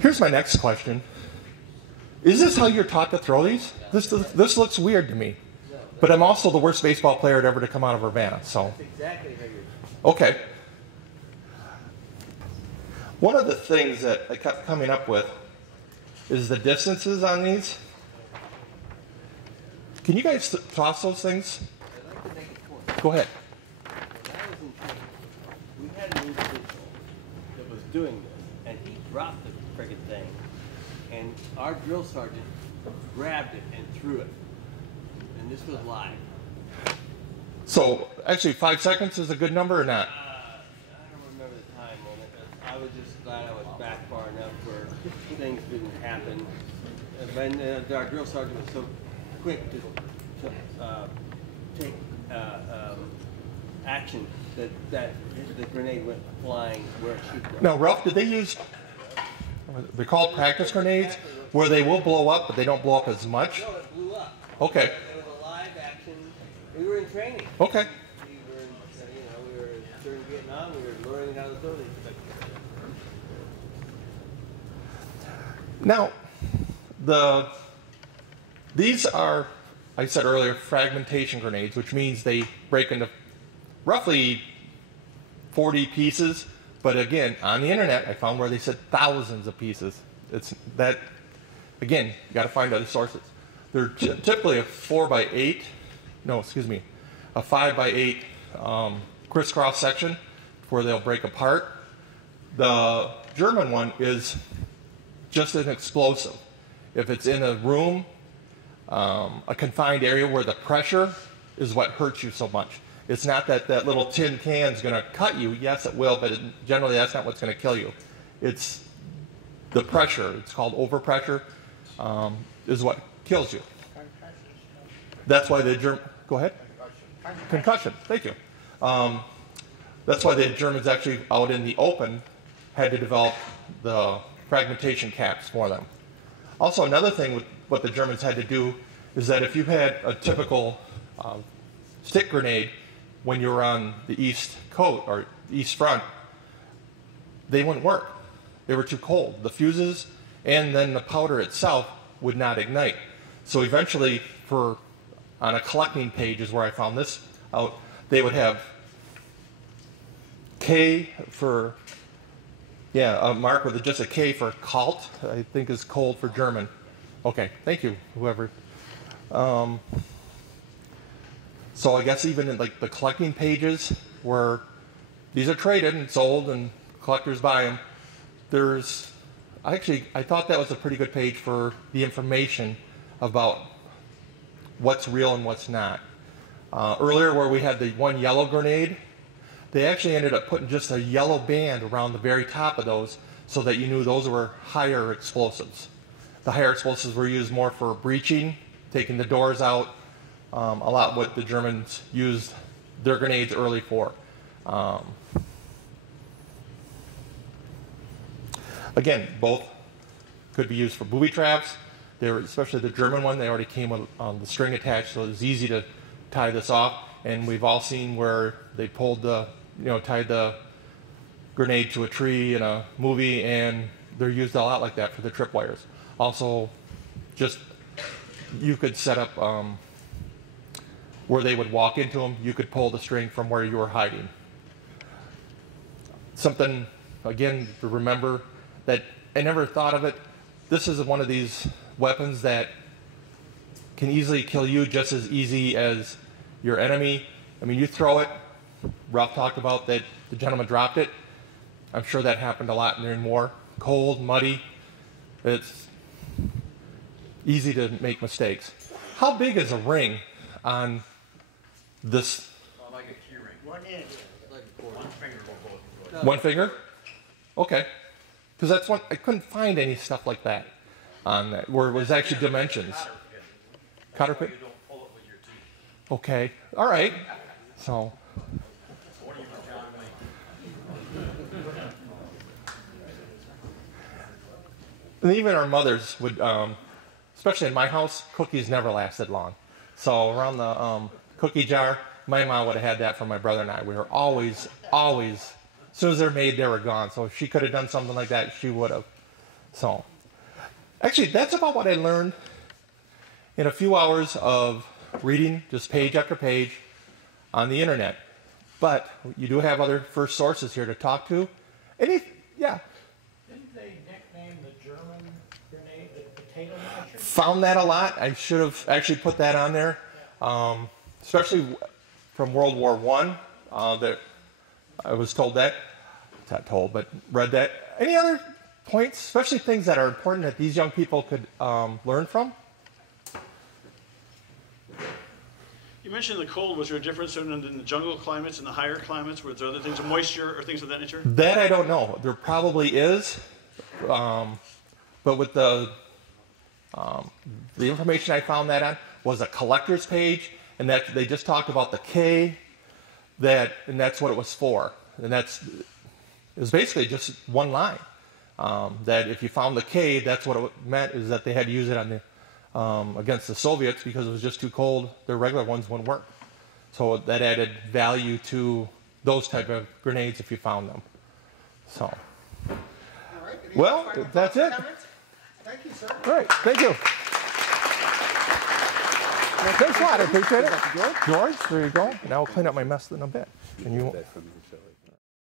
Here's my next question. Is this how you're taught to throw these? This looks weird to me. But I'm also the worst baseball player ever to come out of Urbana, so. That's exactly how you're. Okay. One of the things that I kept coming up with is the distances on these. Can you guys toss those things? I'd like to make a point. Go ahead. When I was in training, we had an individual that was doing this, and he dropped the friggin' thing, and our drill sergeant grabbed it and threw it. And this was live. So, actually, 5 seconds is a good number or not? I don't remember the time on it. I was just glad I was back far enough where things didn't happen. And then our drill sergeant was so quick to take action that the grenade went flying where it should go. Now, Ralph, did they use, they're called practice grenades, where they will blow up, but they don't blow up as much? No, it blew up. Okay. It was a live action. We were in training. Okay. We were, we were during Vietnam. We were learning how to throw these. Now, these are, I said earlier, fragmentation grenades, which means they break into roughly 40 pieces. But again, on the internet, I found where they said thousands of pieces. It's that, again, you got to find other sources. They're typically a 4x8, no, excuse me, a 5x8 crisscross section where they'll break apart. The German one is just an explosive. If it's in a room, a confined area where the pressure is what hurts you so much. It's not that that little tin can is going to cut you. Yes, it will, but generally that's not what's going to kill you. It's the pressure. It's called overpressure, is what kills you. That's why the German, go ahead. Concussion, thank you. That's why the Germans actually out in the open had to develop the fragmentation caps for them. Also, another thing with what the Germans had to do is that if you had a typical stick grenade when you were on the east coast or east front, they wouldn't work. They were too cold. The fuses and then the powder itself would not ignite. So eventually, on a collecting page is where I found this out, they would have K for, a mark with just a K for kalt, I think is cold for German. Okay, thank you, whoever. So I guess even in like the collecting pages where these are traded and sold and collectors buy them, I thought that was a pretty good page for the information about what's real and what's not. Earlier where we had the one yellow grenade, they actually ended up putting just a yellow band around the very top of those so that you knew those were higher explosives. The higher explosives were used more for breaching, taking the doors out, a lot what the Germans used their grenades early for. Again, both could be used for booby traps. They were, especially the German one, they already came with the string attached, so it was easy to tie this off. And we've all seen where they pulled tied the grenade to a tree in a movie, and they're used a lot like that for the tripwires. Also, just you could set up where they would walk into them. You could pull the string from where you were hiding. Something, again, to remember that I never thought of it. This is one of these weapons that can easily kill you just as easy as your enemy. I mean, you throw it. Ralph talked about that the gentleman dropped it. I'm sure that happened a lot during war. Cold, muddy. It's easy to make mistakes. How big is a ring on this? Like a key ring. 1 inch. Like One finger will go through it. One finger? Okay. Because that's one, I couldn't find any stuff like that on that, where it was actually dimensions. Cotter pin? You don't pull it with your teeth. Okay. All right. So. What are you telling me? And even our mothers would, especially in my house, cookies never lasted long. So around the cookie jar, my mom would have had that for my brother and I. We were always, as soon as they're made, they were gone. So if she could have done something like that, she would have. So, actually, that's about what I learned in a few hours of reading just page after page on the internet. But you do have other first sources here to talk to. Yeah. Didn't they nickname the German grenade the potato masher? Found that a lot. I should have actually put that on there, especially from World War I. That I was told that, not told, but read that. Any other points, especially things that are important that these young people could learn from? You mentioned the cold. Was there a difference in the jungle climates and the higher climates? Were there other things, moisture or things of that nature? That I don't know. There probably is, but with the information I found that on was a collector's page, and that they just talked about the K, and that's what it was for, and it was basically just one line. That if you found the K, that's what it meant, is that they had to use it on the against the Soviets because it was just too cold. Their regular ones wouldn't work. So that added value to those type of grenades if you found them. So, All right. Any well, final that's thoughts or it. comments? Thank you, sir. All right, thank you. Thanks a lot, I appreciate it. George, there you go. Now I'll clean up my mess in a bit. And you.